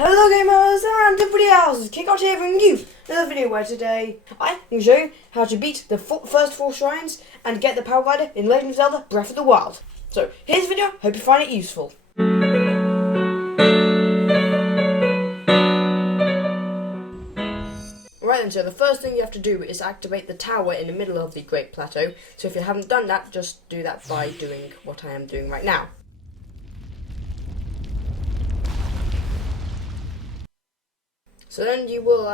Hello gamers and everybody else, Kitcot here bringing you another video where today I will show you how to beat the first 4 shrines and get the Paraglider in Legend of Zelda Breath of the Wild. So here's the video, hope you find it useful. Right then, so the first thing you have to do is activate the tower in the middle of the Great Plateau. So if you haven't done that, just do that by doing what I am doing right now. So then you will,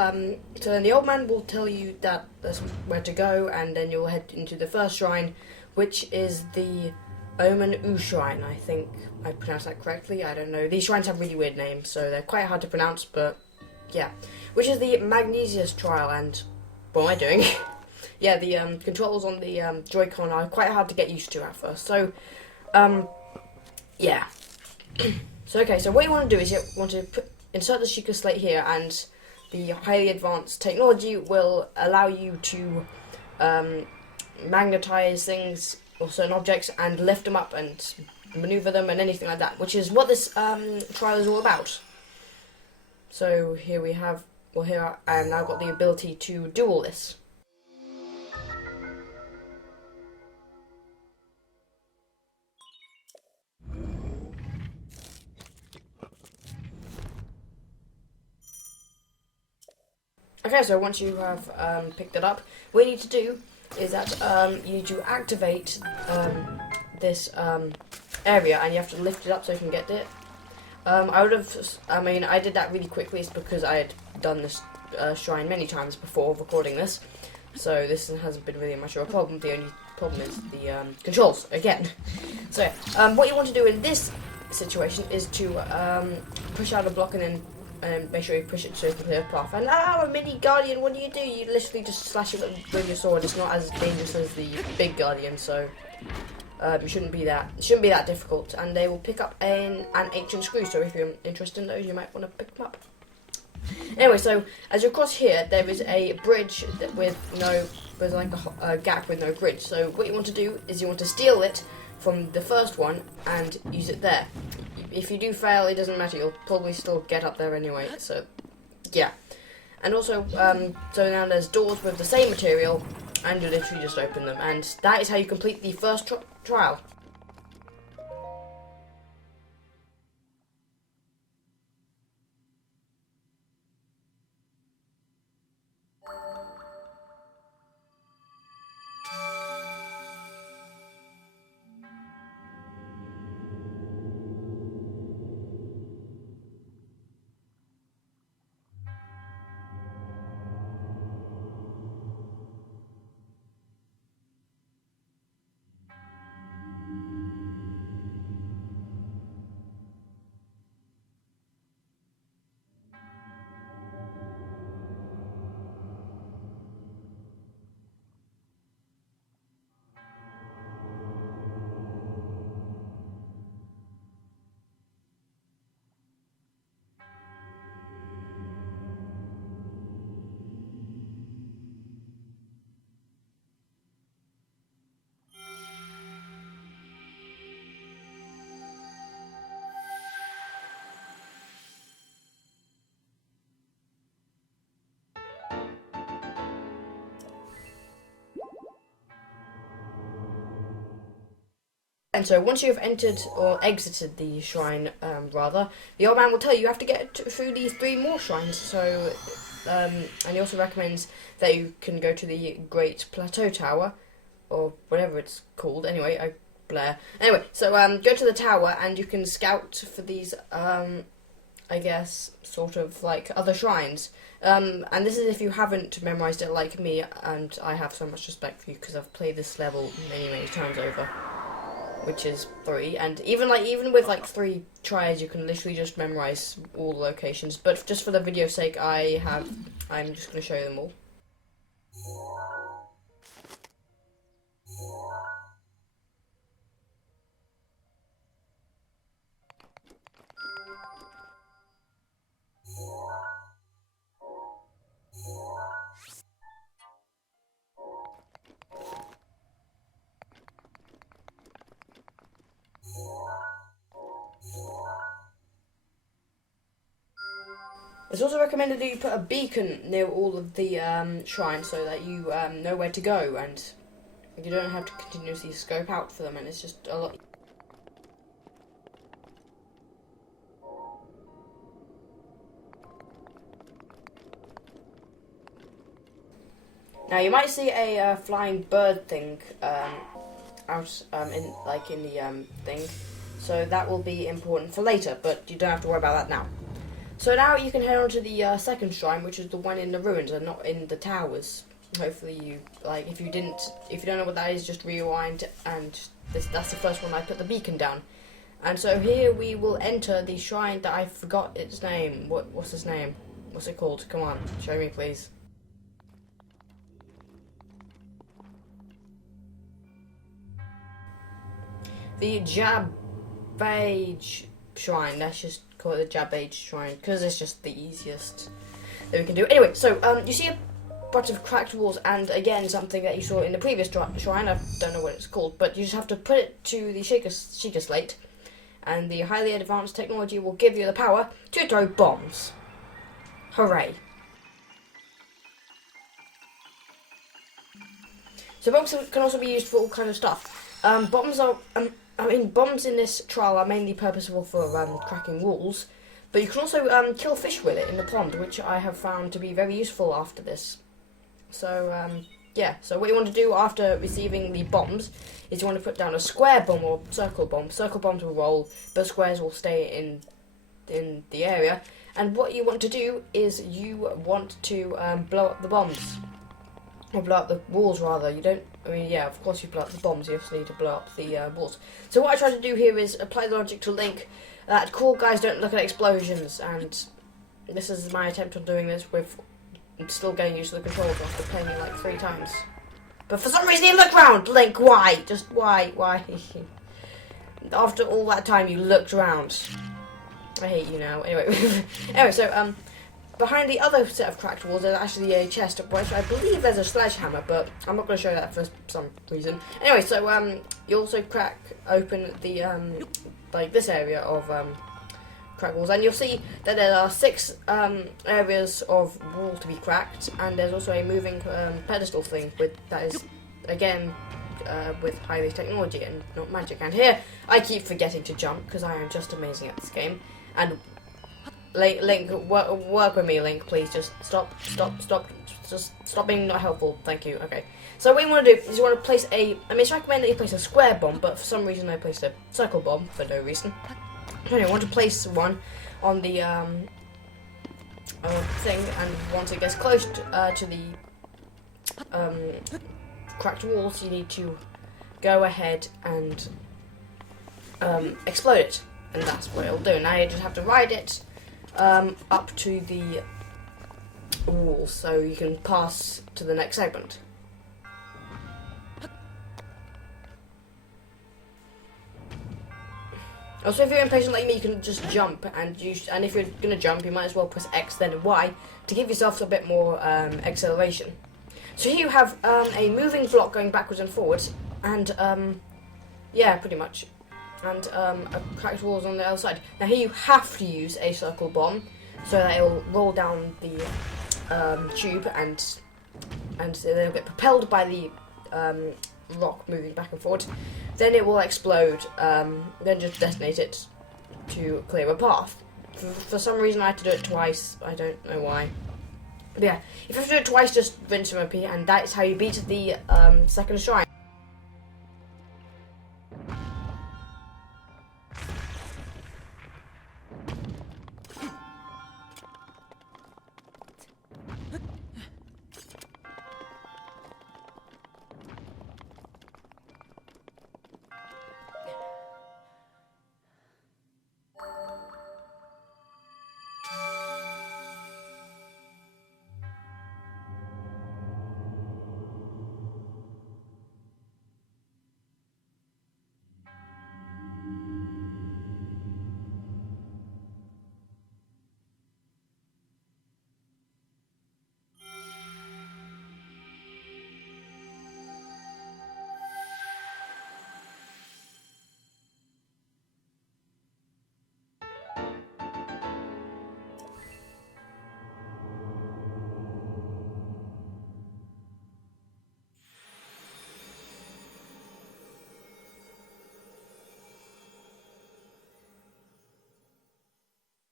so then the old man will tell you that that's where to go, and then you'll head into the first shrine, which is the Omen U Shrine. I think I pronounced that correctly, I don't know. These shrines have really weird names, so they're quite hard to pronounce, but yeah. Which is the Magnesius trial, and what am I doing? Yeah, the controls on the Joy-Con are quite hard to get used to at first, so, yeah. So okay, so what you want to do is you want to insert the Sheikah Slate here, and the highly advanced technology will allow you to magnetize things or certain objects and lift them up and maneuver them and anything like that, which is what this trial is all about. So here we have, well, here I have now got the ability to do all this. Okay, so once you have picked it up, what you need to do is that you need to activate this area, and you have to lift it up so you can get it. I did that really quickly. It's because I had done this shrine many times before recording this, so this hasn't been really much of a problem. The only problem is the controls, again. So what you want to do in this situation is to push out a block and then make sure you push it so you can clear a path. And a mini guardian, what do? You literally just slash it with your sword. It's not as dangerous as the big guardian, so it shouldn't be that difficult. And they will pick up an ancient screw, so if you're interested in those, you might want to pick them up. Anyway, so as you cross here, there is a bridge with like a gap with no bridge. So what you want to do is you want to steal it from the first one and use it there. If you do fail, it doesn't matter, you'll probably still get up there anyway, so yeah. And also, so now there's doors with the same material, and you literally just open them, and that is how you complete the first trial. And so once you have entered or exited the shrine, the old man will tell you have to get through these 3 more shrines. So, and he also recommends that you can go to the Great Plateau Tower, or whatever it's called. Anyway, Anyway, so go to the tower and you can scout for these, I guess, sort of like other shrines. And this is if you haven't memorized it like me, and I have so much respect for you because I've played this level many times over. Which is 3, and even with 3 tries, you can literally just memorize all the locations. But just for the video's sake, I'm just going to show you them all. It's also recommended that you put a beacon near all of the shrines so that you know where to go and you don't have to continuously scope out for them, and it's just a lot. Now you might see a flying bird thing out in the thing, so that will be important for later, but you don't have to worry about that now. So now you can head on to the second shrine, which is the one in the ruins and not in the towers. Hopefully you, like, if you don't know what that is, just rewind, and that's the first one I put the beacon down. And so here we will enter the shrine that I forgot its name. What's its name? What's it called? Come on, show me please. The Jabbage Shrine. Let's just call it the Jabbage Shrine because it's just the easiest that we can do. Anyway, so you see a bunch of cracked walls, and again something that you saw in the previous shrine. I don't know what it's called, but you just have to put it to the shaker slate, and the highly advanced technology will give you the power to throw bombs. Hooray! So bombs can also be used for all kinds of stuff. Bombs in this trial are mainly purposeful for cracking walls, but you can also kill fish with it in the pond, which I have found to be very useful after this. So, yeah, so what you want to do after receiving the bombs is you want to put down a square bomb or circle bomb. Circle bombs will roll, but squares will stay in the area. And what you want to do is you want to blow up the bombs. Or blow up the walls, rather. Of course you blow up the bombs, you also need to blow up the walls. So what I try to do here is apply the logic to Link that cool guys don't look at explosions, and this is my attempt on doing this with still getting used to the controls after playing it like 3 times. But for some reason you look round, Link, why? Just why? After all that time you looked round. I hate you now. Anyway, so behind the other set of cracked walls there's actually a chest, which I believe there's a sledgehammer, but I'm not going to show that for some reason. Anyway, so you also crack open the like this area of cracked walls, and you'll see that there are 6 areas of wall to be cracked, and there's also a moving pedestal thing that is again with highly technology and not magic. And here I keep forgetting to jump because I am just amazing at this game. And Link, work with me, Link, please. Just stop. Just stop being not helpful. Thank you. Okay. So what you want to do is you want to place it's recommended that you place a square bomb, but for some reason I placed a circle bomb for no reason. Anyway, you want to place one on the thing, and once it gets close to the cracked walls, you need to go ahead and explode it, and that's what it'll do. Now you just have to ride it up to the wall so you can pass to the next segment. Also, if you're impatient like me, you can just jump, and if you're gonna jump, you might as well press X then Y to give yourself a bit more acceleration. So here you have a moving block going backwards and forwards, and yeah, pretty much, and a cracked walls on the other side. Now here you have to use a circle bomb so that it will roll down the tube, and they'll get propelled by the rock moving back and forward. Then it will explode, then just detonate it to clear a path. For some reason I had to do it twice, I don't know why. But yeah, if you have to do it twice, just rinse and repeat, and that is how you beat the second shrine.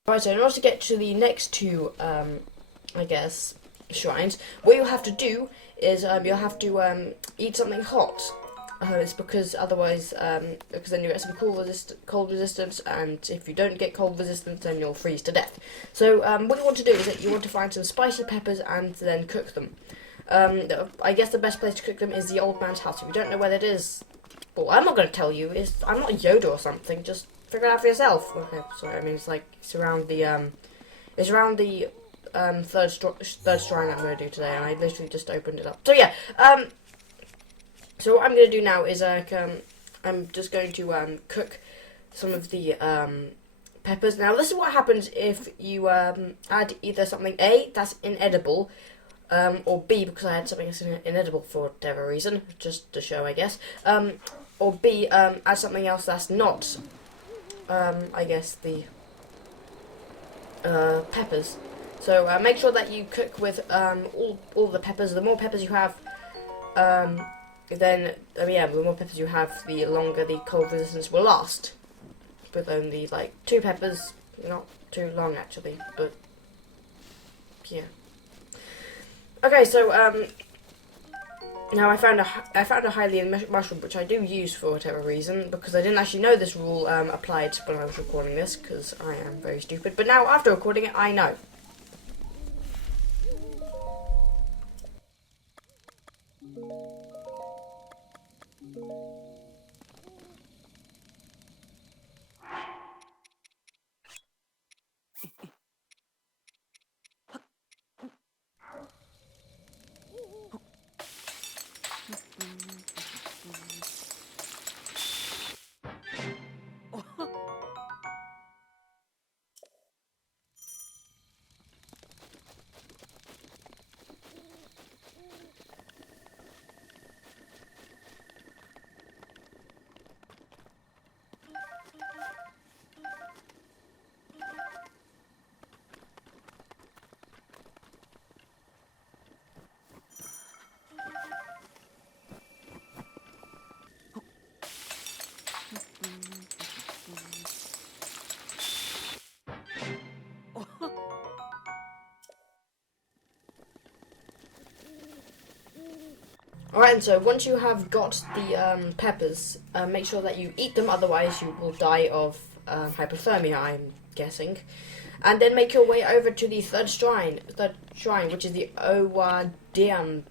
Right, so in order to get to the next two, I guess, shrines, what you'll have to do is you'll have to eat something hot. It's because otherwise, because then you get some cold resistance, and if you don't get cold resistance, then you'll freeze to death. So what you want to do is that you want to find some spicy peppers and then cook them. I guess the best place to cook them is the old man's house. If you don't know where that is, well, I'm not going to tell you. I'm not Yoda or something. Just figure it out for yourself. Okay, sorry. I mean, it's around the third shrine that I'm going to do today, and I literally just opened it up. So yeah, so what I'm going to do now is I'm just going to cook some of the peppers. Now this is what happens if you add either something A that's inedible, or B, because I had something that's inedible for whatever reason, just to show, I guess, or B, add something else that's not, I guess, the peppers. So make sure that you cook with all the peppers. The more peppers you have, then the more peppers you have, the longer the cold resistance will last. With only like 2 peppers, not too long actually, but yeah. Okay, so now I found a Hylian mushroom, which I do use for whatever reason, because I didn't actually know this rule applied when I was recording this, because I am very stupid. But now after recording it, I know. Alright, and so once you have got the peppers, make sure that you eat them, otherwise you will die of hypothermia, I'm guessing. And then make your way over to the third shrine, which is the Owadam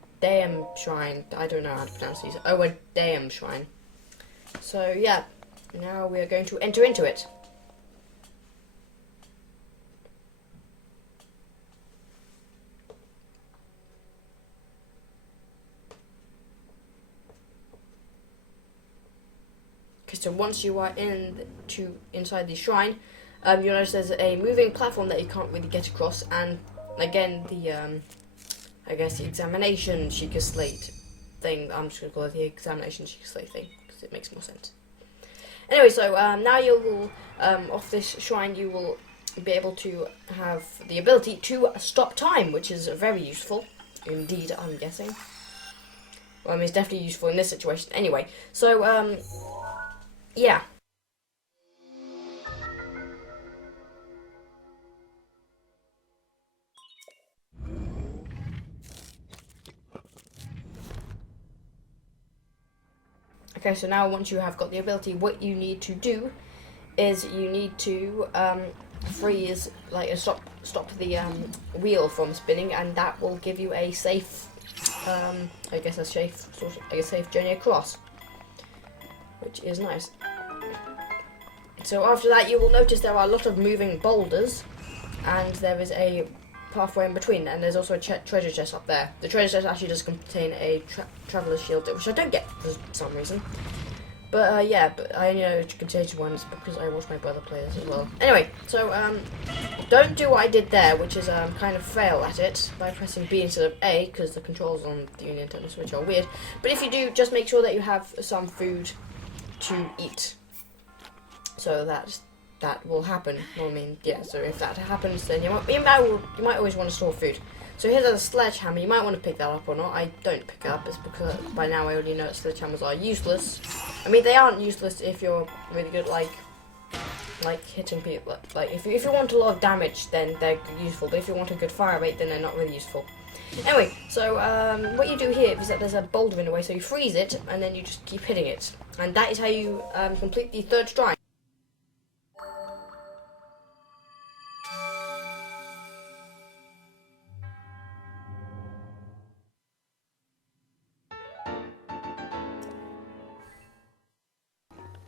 shrine. I don't know how to pronounce these. Owadam shrine. So yeah, now we are going to enter into it. So once you are inside the shrine, you'll notice there's a moving platform that you can't really get across, and again the I guess the examination Sheikah Slate thing. I'm just gonna call it the examination Sheikah Slate thing because it makes more sense. Anyway, so now you will off this shrine you will be able to have the ability to stop time, which is very useful indeed. I'm guessing. Well, I mean, it's definitely useful in this situation. Anyway, so yeah. Okay, so now once you have got the ability, what you need to do is you need to freeze, like stop the wheel from spinning, and that will give you a safe, I guess a safe journey across, which is nice. So after that, you will notice there are a lot of moving boulders, and there is a pathway in between, and there's also a treasure chest up there. The treasure chest actually does contain a traveler's shield, which I don't get for some reason. But yeah, but I know it contains ones because I watched my brother play this as well. Anyway, so don't do what I did there, which is kind of fail at it by pressing B instead of A, because the controls on the Nintendo Switch are weird. But if you do, just make sure that you have some food to eat. So that will happen. Well, I mean, yeah. So if that happens, then you might always want to store food. So here's a sledgehammer. You might want to pick that up or not. I don't pick it up. It's because by now I already know that sledgehammers are useless. I mean, they aren't useless if you're really good, like like hitting people. Like if you want a lot of damage, then they're useful. But if you want a good fire rate, then they're not really useful. Anyway, so what you do here is that there's a boulder in the way, so you freeze it, and then you just keep hitting it, and that is how you complete the third shrine.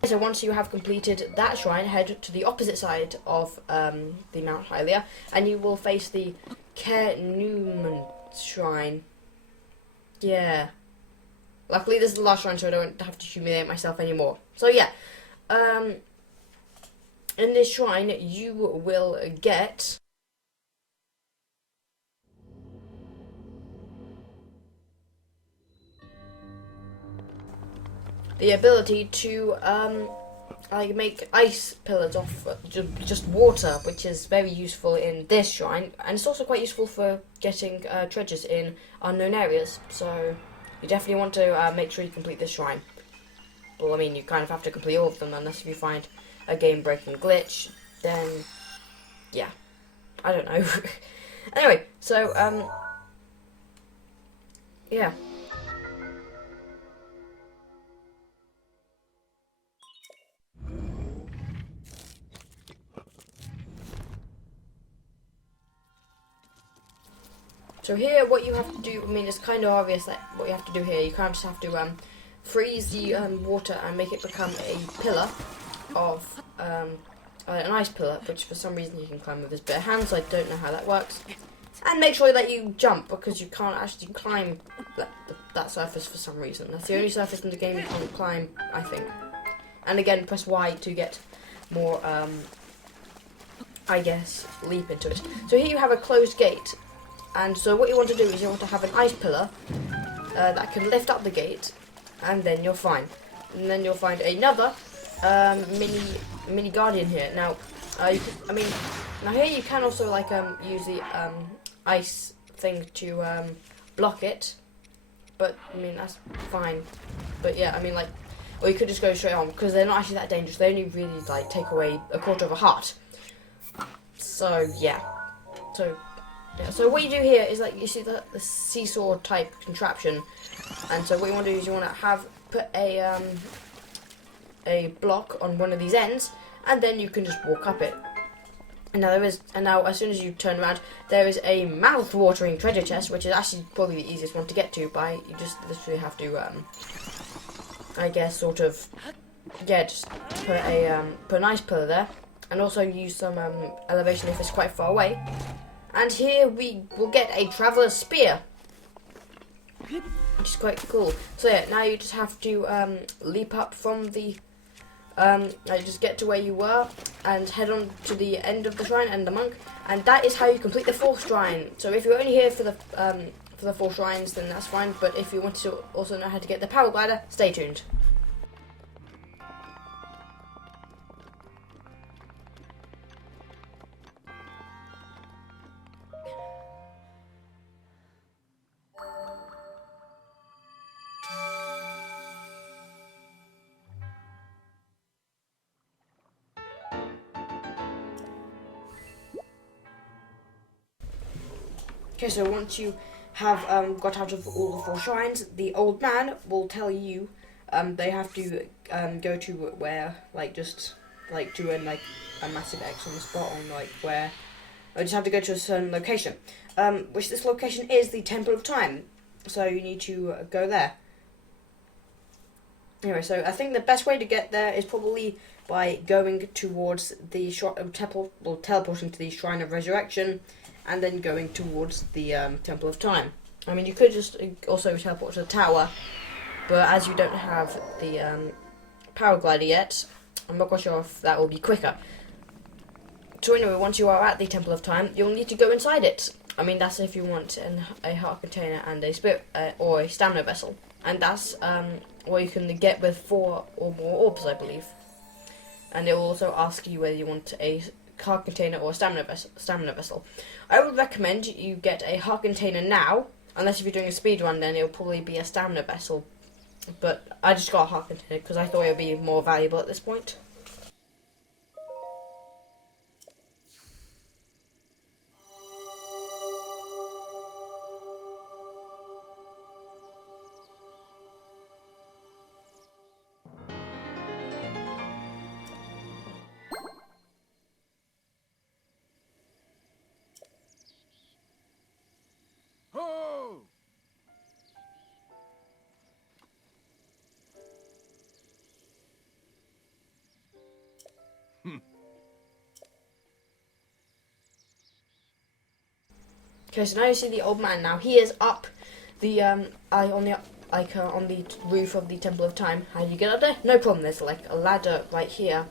So once you have completed that shrine, head to the opposite side of the Mount Hylia, and you will face the Kernuman shrine. Yeah. Luckily this is the last shrine, so I don't have to humiliate myself anymore. So yeah. In this shrine you will get the ability to like make ice pillars off just water, which is very useful in this shrine, and it's also quite useful for getting treasures in unknown areas. So you definitely want to make sure you complete this shrine. Well, I mean, you kind of have to complete all of them, unless if you find a game-breaking glitch, then yeah, I don't know. Anyway, so yeah. So here, what you have to do, I mean, it's kind of obvious that what you have to do here. You kind of just have to freeze the water and make it become a pillar of an ice pillar, which for some reason you can climb with this bare hand, so I don't know how that works. And make sure that you jump, because you can't actually climb that surface for some reason. That's the only surface in the game you can't climb, I think. And again, press Y to get more, I guess, leap into it. So here you have a closed gate. And so what you want to do is you want to have an ice pillar that can lift up the gate, and then you're fine. And then you'll find another mini guardian here. Now, now here you can also like use the ice thing to block it, but I mean that's fine. But yeah, I mean like, or you could just go straight on, because they're not actually that dangerous. They only really like take away a quarter of a heart. So yeah, so what you do here is like you see the seesaw type contraption, and so what you want to do is you want to put a block on one of these ends, and then you can just walk up it. And now as soon as you turn around, there is a mouth-watering treasure chest, which is actually probably the easiest one to get to. You just literally have to I guess sort of just put an ice pillar there, and also use some elevation if it's quite far away. And here we will get a traveler's spear, which is quite cool. So yeah, now you just have to leap up from the, just get to where you were and head on to the end of the shrine and the monk, and that is how you complete the fourth shrine. So if you're only here for the 4 shrines, then that's fine. But if you want to also know how to get the Paraglider, stay tuned. Okay, so once you have got out of all the 4 shrines, the old man will tell you they have to go to where, like, just like doing like a massive X on the spot on like where I just have to go to a certain location, which this location is the Temple of Time. So you need to go there. Anyway, so I think the best way to get there is probably by going towards the temple, well, teleporting to the Shrine of Resurrection, and then going towards the Temple of Time. I mean, you could just also teleport to the tower, but as you don't have the Paraglider yet, I'm not quite sure if that will be quicker. So anyway, once you are at the Temple of Time, you'll need to go inside it. I mean, that's if you want a heart container and a spirit or a stamina vessel, and that's what you can get with 4 or more orbs, I believe. And it will also ask you whether you want a heart container or a stamina vessel. I would recommend you get a heart container now, unless if you're doing a speed run, then it'll probably be a stamina vessel. But I just got a heart container because I thought it would be more valuable at this point. Okay, so now you see the old man. Now he is up the on the roof of the Temple of Time. How do you get up there? No problem. There's like a ladder right here,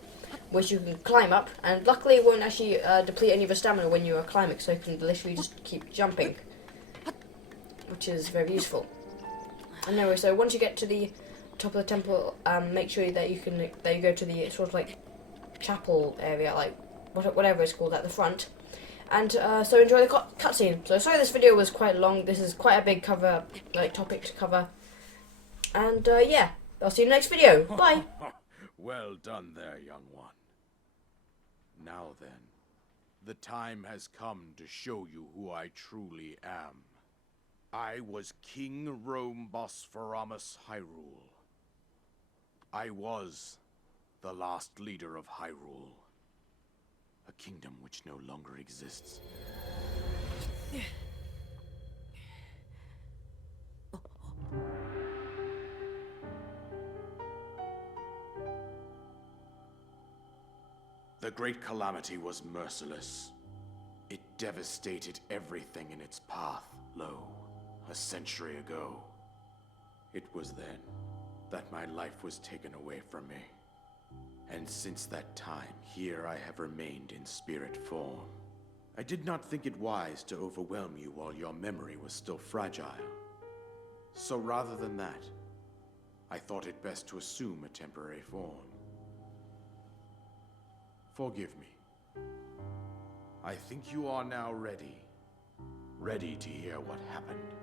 which you can climb up, and luckily it won't actually deplete any of your stamina when you are climbing, so you can literally just keep jumping, which is very useful. And anyway, so once you get to the top of the temple, make sure that you go to the sort of like chapel area, like whatever it's called at the front. And so enjoy the cutscene. So sorry this video was quite long. This is quite a big topic to cover. And yeah, I'll see you in the next video. Bye. Well done there, young one. Now then, the time has come to show you who I truly am. I was King Rome Bosphoramus Hyrule. I was the last leader of Hyrule. A kingdom which no longer exists. The Great Calamity was merciless. It devastated everything in its path, a century ago. It was then that my life was taken away from me. And since that time, here I have remained in spirit form. I did not think it wise to overwhelm you while your memory was still fragile. So rather than that, I thought it best to assume a temporary form. Forgive me. I think you are now ready. Ready to hear what happened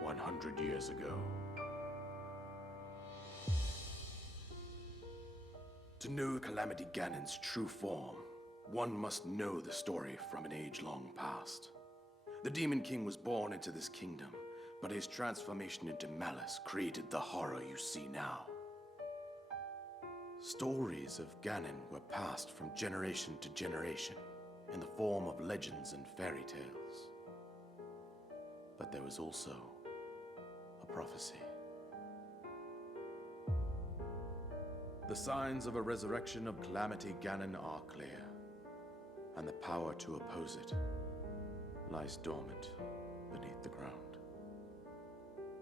100 years ago. To know Calamity Ganon's true form, one must know the story from an age long past. The Demon King was born into this kingdom, but his transformation into malice created the horror you see now. Stories of Ganon were passed from generation to generation in the form of legends and fairy tales. But there was also a prophecy. The signs of a resurrection of Calamity Ganon are clear, and the power to oppose it lies dormant beneath the ground.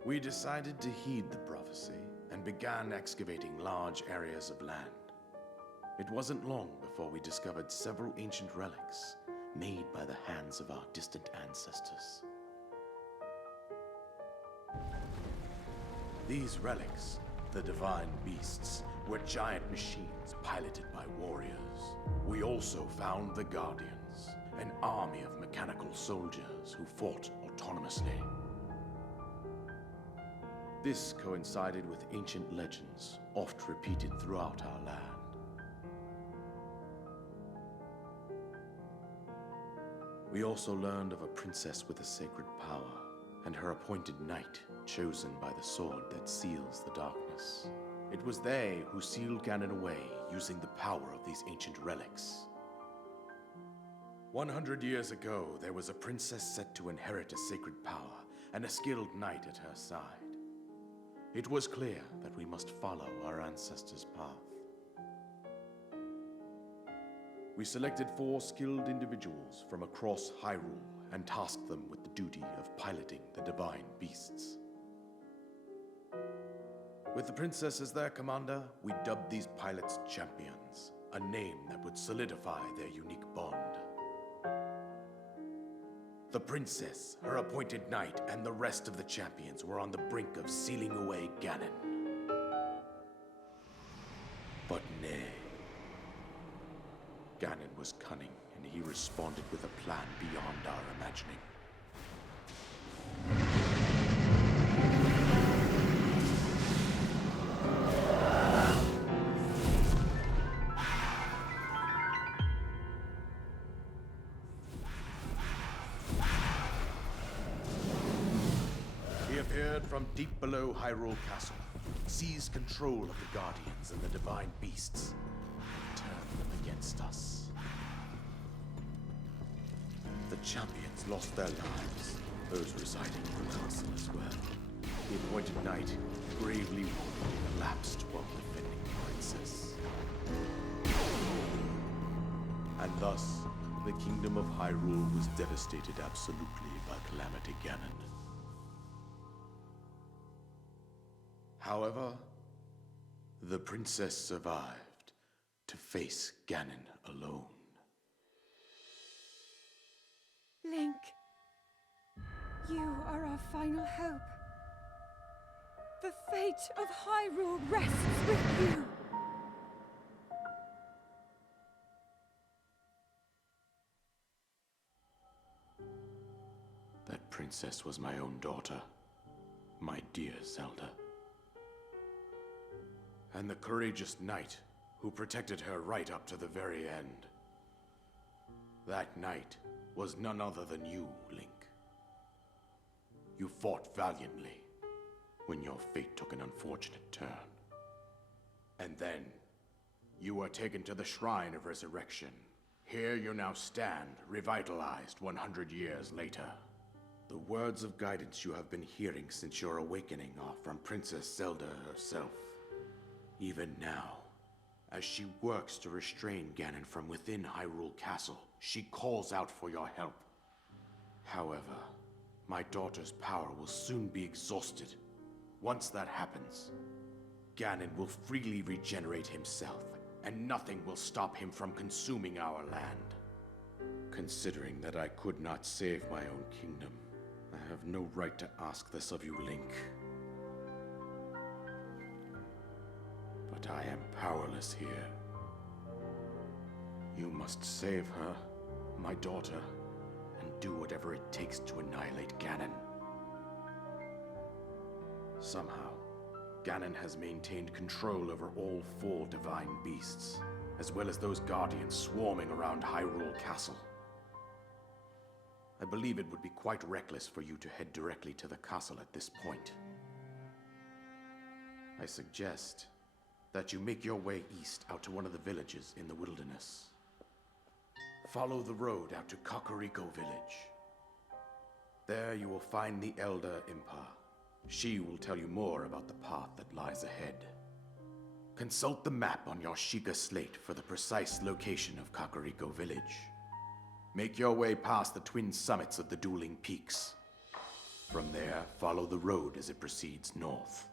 We decided to heed the prophecy and began excavating large areas of land. It wasn't long before we discovered several ancient relics made by the hands of our distant ancestors. These relics, the divine beasts, were giant machines piloted by warriors. We also found the Guardians, an army of mechanical soldiers who fought autonomously. This coincided with ancient legends, oft repeated throughout our land. We also learned of a princess with a sacred power, and her appointed knight, chosen by the sword that seals the darkness. It was they who sealed Ganon away using the power of these ancient relics. 100 years ago, there was a princess set to inherit a sacred power and a skilled knight at her side. It was clear that we must follow our ancestors' path. We selected 4 skilled individuals from across Hyrule and tasked them with the duty of piloting the divine beasts. With the princess as their commander, we dubbed these pilots champions, a name that would solidify their unique bond. The princess, her appointed knight, and the rest of the champions were on the brink of sealing away Ganon. But nay. Ganon was cunning, and he responded with a plan beyond our imagining. He appeared from deep below Hyrule Castle, seized control of the Guardians and the divine beasts, and turned them against us. The champions lost their lives, those residing in the castle as well. The appointed knight, gravely wounded, collapsed while defending the princess. And thus, The kingdom of Hyrule was devastated absolutely by Calamity Ganon. However, the princess survived to face Ganon alone. Link, you are our final hope. The fate of Hyrule rests with you. That princess was my own daughter, my dear Zelda. And the courageous knight who protected her right up to the very end. That knight was none other than you, Link. You fought valiantly when your fate took an unfortunate turn. And then, you were taken to the Shrine of Resurrection. Here you now stand, revitalized 100 years later. The words of guidance you have been hearing since your awakening are from Princess Zelda herself. Even now, as she works to restrain Ganon from within Hyrule Castle, she calls out for your help. However, my daughter's power will soon be exhausted. Once that happens, Ganon will freely regenerate himself, and nothing will stop him from consuming our land. Considering that I could not save my own kingdom, I have no right to ask this of you, Link. But I am powerless here. You must save her, my daughter, and do whatever it takes to annihilate Ganon. Somehow, Ganon has maintained control over all 4 divine beasts, as well as those guardians swarming around Hyrule Castle. I believe it would be quite reckless for you to head directly to the castle at this point. I suggest that you make your way east out to one of the villages in the wilderness. Follow the road out to Kakariko Village. There you will find the Elder Impa. She will tell you more about the path that lies ahead. Consult the map on your Sheikah slate for the precise location of Kakariko Village. Make your way past the twin summits of the dueling peaks. From there, follow the road as it proceeds north.